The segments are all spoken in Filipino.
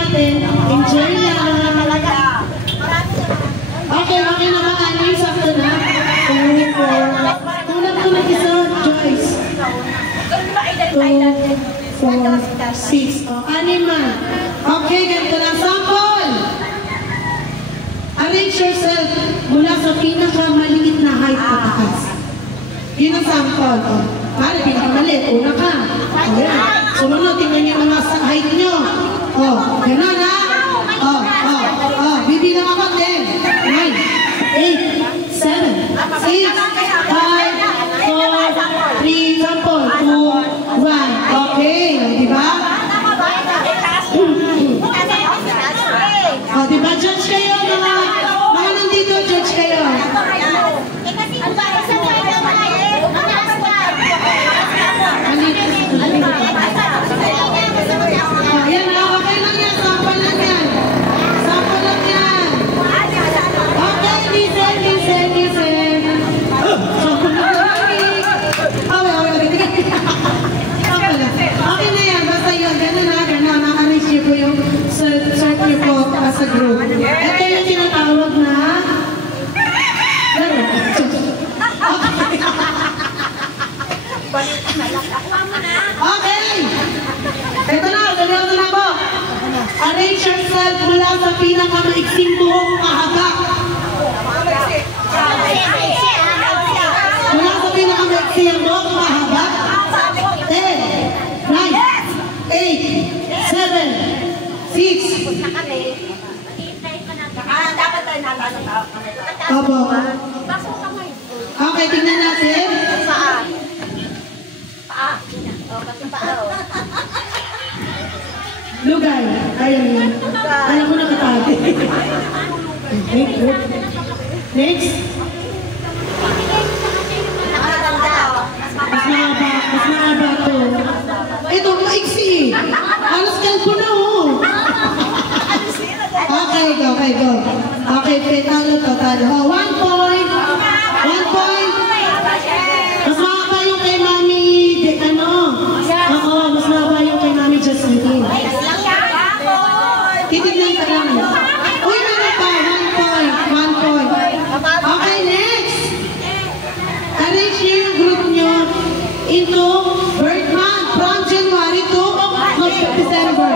natin. Enjoy na. Okay na ba? Ano yung sakto na? 2, 4. Tulad ko na isa, Joyce. 2, 4, 6. O, 6 man. Okay, ganito lang. Sample! Arrange yourself mula sa pinakamaliit na height pataas. Yun ang sample. O, para pinakamaliit, una ka. Ayan. Sumunod, tingnan niyo mga height nyo. O, gano'n ha? Bibilang ako 10, 9, 8, 7, 6, 5, 4, 3, sample, 2, 1. Okay, diba? Diba, judge kayo, mga nandito, judge kayo. Ayan na, okay lang yan, sample lang yan. Sample lang yan. Okay, listen. Sample lang yan. Okay na yan, basta yun, gano'n na, naka-arrange niyo po yung search niyo po as a group. Ito yung tinatawag na okay! Ito na, ganito na po. Arrange yourself mula sa pinakamaiksing buhok mahaba. Mula sa pinakamaiksing buhok mahaba. 10, 9, 8, 7, 6. Dapat tayo nalala. Opo. Okay, tingnan natin. Paa. Pati paa. Lugay. Ayan yun. Alam ko nakatabi. Okay, good. Next. Mas mahaba ito. Ito, maiksi. Alas kalpo na Okay, go. Okay, talo. 1 point. 1 point. Mas mahaba yung kay Mami, mas mahaba yung kay Mami Jasmine. Titignan ka lang. Uy, meron pa. 1 point. Okay, next. Arrange niyo yung group niyo into birth month from January to December.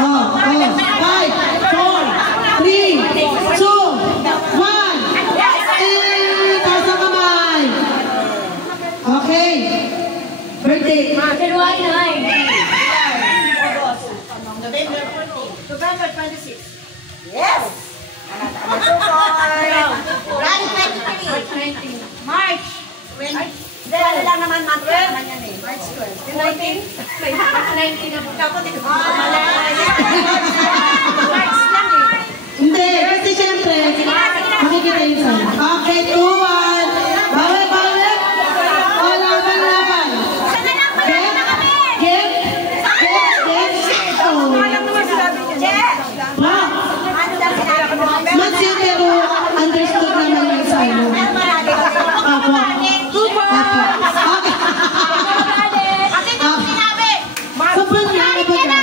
5, 4, 3, 2, 1. Taas ang kamay. Okay. Birthday. February 9. November 14. November 26. Yes! February 23. March 20. Dahil lang naman month naman yan eh. March 12. 19? 19 na po. Kapot ito. March lang eh. Hindi, kasi siyempre, makikita yun sa'yo. Okay, 2, 1. Bawal. O, laban. Get. Mas yun, pero understood naman yung sa'yo. Apo. Sobrang nga, iba ka.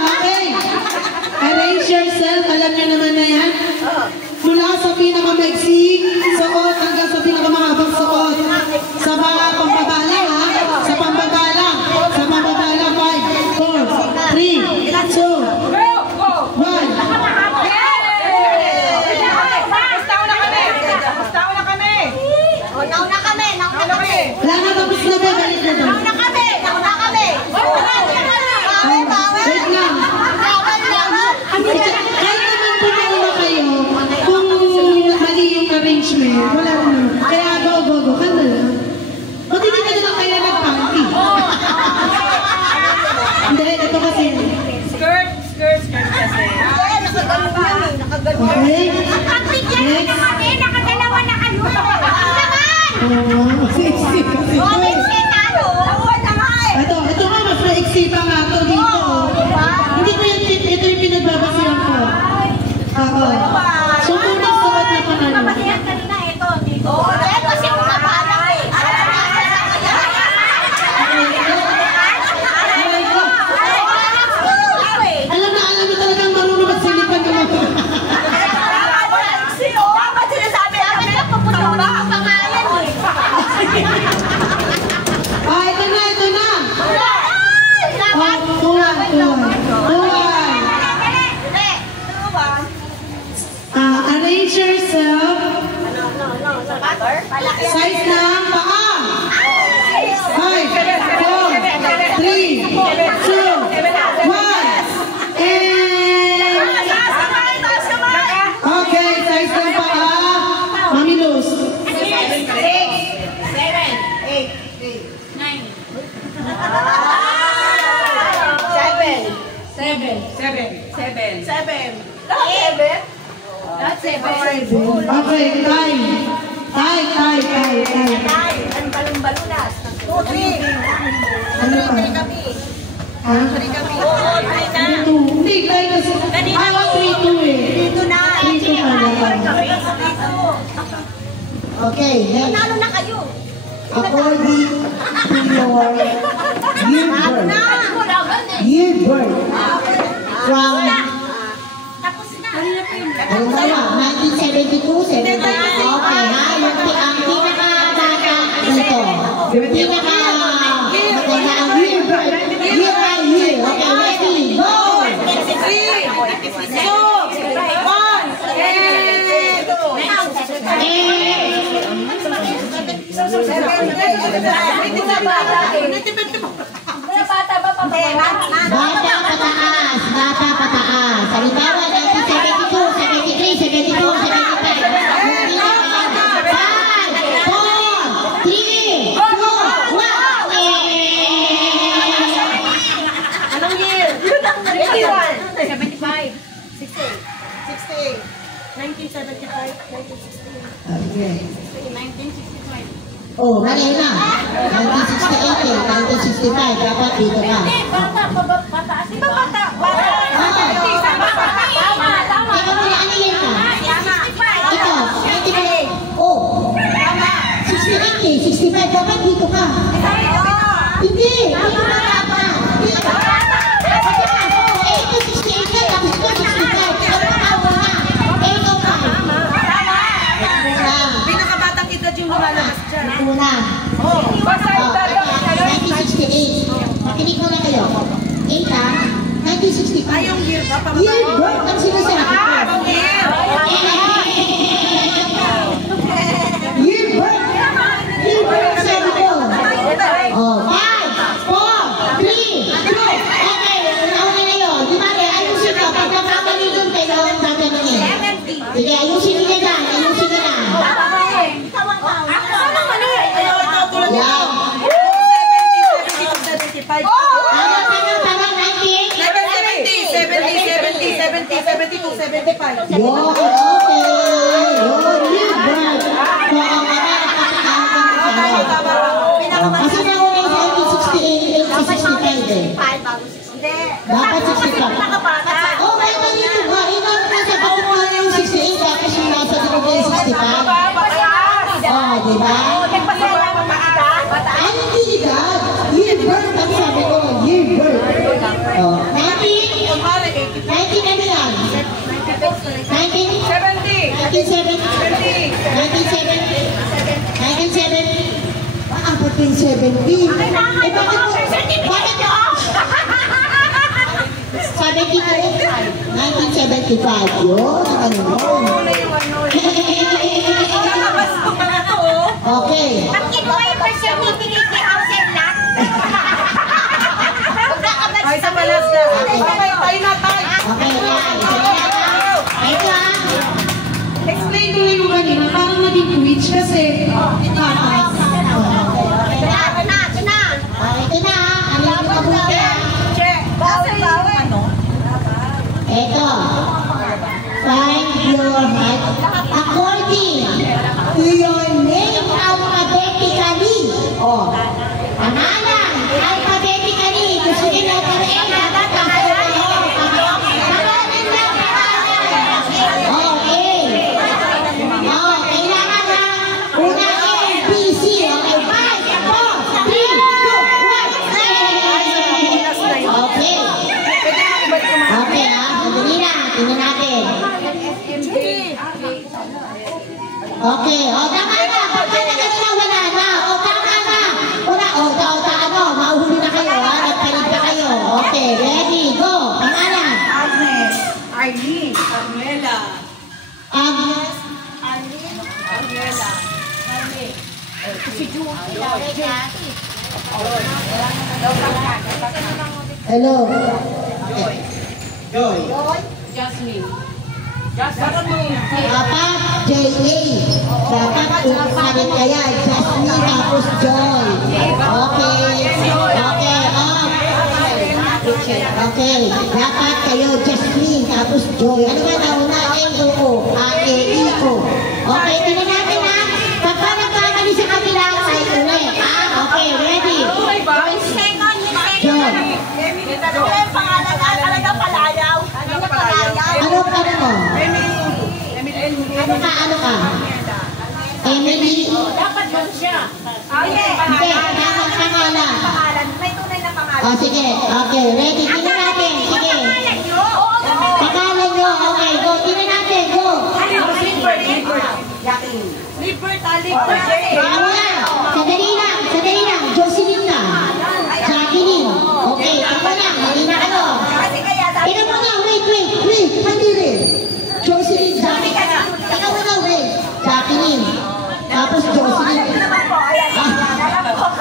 Okay. Arrange yourself. Alam niyo naman na yan. Mula sa pinakamaiksing suot hanggang sa pinakamahabang suot. Sa mga pambabalang ha. Sa pambabalang. 5, 4, 3, 2, 1. Wala na, tapos na ba? Balik na doon. Nauna kami. Wait lang. Kahit naman po nauna kayo, kung mali yung arrangement, wala naman. Kaya go. Kanda lang. Ba't hindi ka naman kaya nag-party? Hindi, ito kasi. Skirt kasi. Okay. Next. Nakadalawa na kayo. Sexy kasi. Ito nga, mas maiksi pa nga ito dito. Hindi ko yung ito yung pinagbabasihan ko. So, kung nagsuot na panalo. Kanina ito, dito. Kasi mga parang Size ng paa. 5, 4, 3, 2, 1. Okay, size ng paa. Mami Luz. 7, 8, 9. 7. That's 7. Okay, time. Ang balon-balunas. 2, 3. Ano pa? Ha? Oo, 3 na. Hindi, tayo kasi. Kanina Ay, 3-2 eh. Dito na. 3-2 pala. Okay, next. Nanalo na kayo. According to your year birth from Tapos na. halimbawa, 1972, 75. Okay, ha? Ang pinaka-bata dito. Yung pinaka-maganda ang year birth. Year by year. Okay, ready, go! 3, 2, 1. Bata pataas. Halimbawa, 1972, 73, 72, 75. 5, 4, 3, 2, 1. Anong year? 81. 75. 68. 1975. 1968. Okay. 1965. Oh, mali na. 1968 eh. 1965. Dapat dito ka. Bata. Di ba bata? Tama. Teka muna, ano yan ka? Tama. Ito, 1968. Oh. 68 eh. 65. Dapat dito ka. Hindi. Dito na dapat. Dito. Ito 68 ka. Tapos ito 65. Ano tawag na? 805. Pinakabatang edad yung lumalabas dyan. Ito muna. Oh, 1968. Makinig muna kayo. 8 ha? 1965. Ay, yung year ba? Year birth ang sinasabi ko. Year! Year birth. Year birth ang sabi ko. Oh, 5, 4, 3, 2. Okay, nauna na yun. Di ba, ayusin nyo. Pag nakamali doon kayo, ang tatanungin. Sige, ayusin nyo dyan. Ayusin nyo na. Yan. 75. Tama, 19. 72, 75. Yun, okay. Yun, year birth. So, ang kasi nauna yung 1968, 1965 eh. Dapat 65. Oh, may malito ba? Ikaw nasa patuwa yung 68, tapos yung nasa dinuga yung 65. Oh, diba? Ay, hindi edad. Year birth, ang sabi ko, year birth. Oh, 19 ano yan? 1970? Ah, 1470. Eh, bakit mo? 1975. Yun, ano mo? Okay. Ay, sa balas na. Okay, tayo na tayo. Okay, ito ah. Explain ko yung kanina, parang naging twitch kasi tatas. Ito na ah. Ano yung mabuti ah? Ito. Find your heart according to your name alphabetically. Oh, pangalan alphabetically. Gusto nyo na pangalan na pangalan lang. Okay. Oh, kailangan na una A, B, C. Okay, 5, 4, 3, 2, 1. Okay. Okay ah, madali na. Tingnan natin. Okay, o tama na. Pagka na kanina wala na. O tama na. Wala, ano, mauhuli na kayo ha. Nagpalit na kayo. Okay, ready, go. Pangalan. Agnes. Arlene. Agnes. Hello. Joy. Jasmine. Dapat J.A. Dapat ulit kaya. Jasmine tapos Joy. Okay. Okay. Okay. Dapat kayo Jasmine tapos Joy. Ano ba nauna? A-O. A-E ko. Okay. Tingnan natin ha. Pagka nagkamali sa kabila, ay ulit. Okay. Ready? Joy. Ano mo? Ano ka? Emily? Dapat yun siya. Hindi, tamang pangalan. May tunay na pangalan. O sige, okay, ready, tingnan natin, sige. Pangalan nyo, okay, go, tingnan natin, go. Ano na, sandali lang, Jocelyn na. Jacqueline, okay, ako na, hindi na ano. Tingnan mo na, wait, hindi rin. Jocelyn, Jacqueline. Tingnan mo na, wait, Jacqueline. Tapos Jocelyn.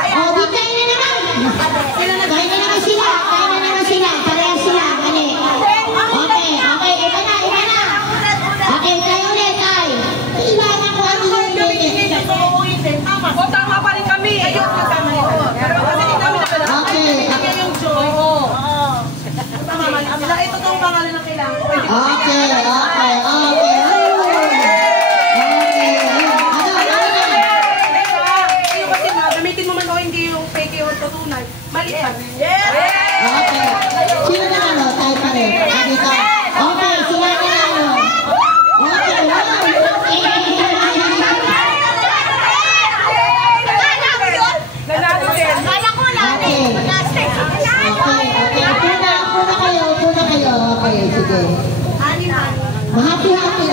Oh, di kayo na naman. Kaya na naman sila. Parehas sila. Mali. Okay. Iba na. Okay, tayo ulit, tayo. Iwanan ko ano yung ulit. O, tama pa rin kami. Ayun, tama yun. Pero kasi hindi namin nakalaman. Okay. Yung joy. Tama man. Ito tong pangalan na kailangan ko. Okay. Gamitin mo man o hindi yung fake yung tunay. Mali pa. Okay. Sino na ano? Tayo pa rin. Dito. Okay, sila na ano. Okay, Puna kayo. Okay, sige. Happy lang. Happy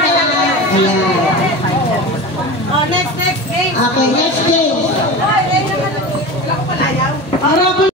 na lang. Ayan. Next game. Okay, next game. Wala ko pala. Para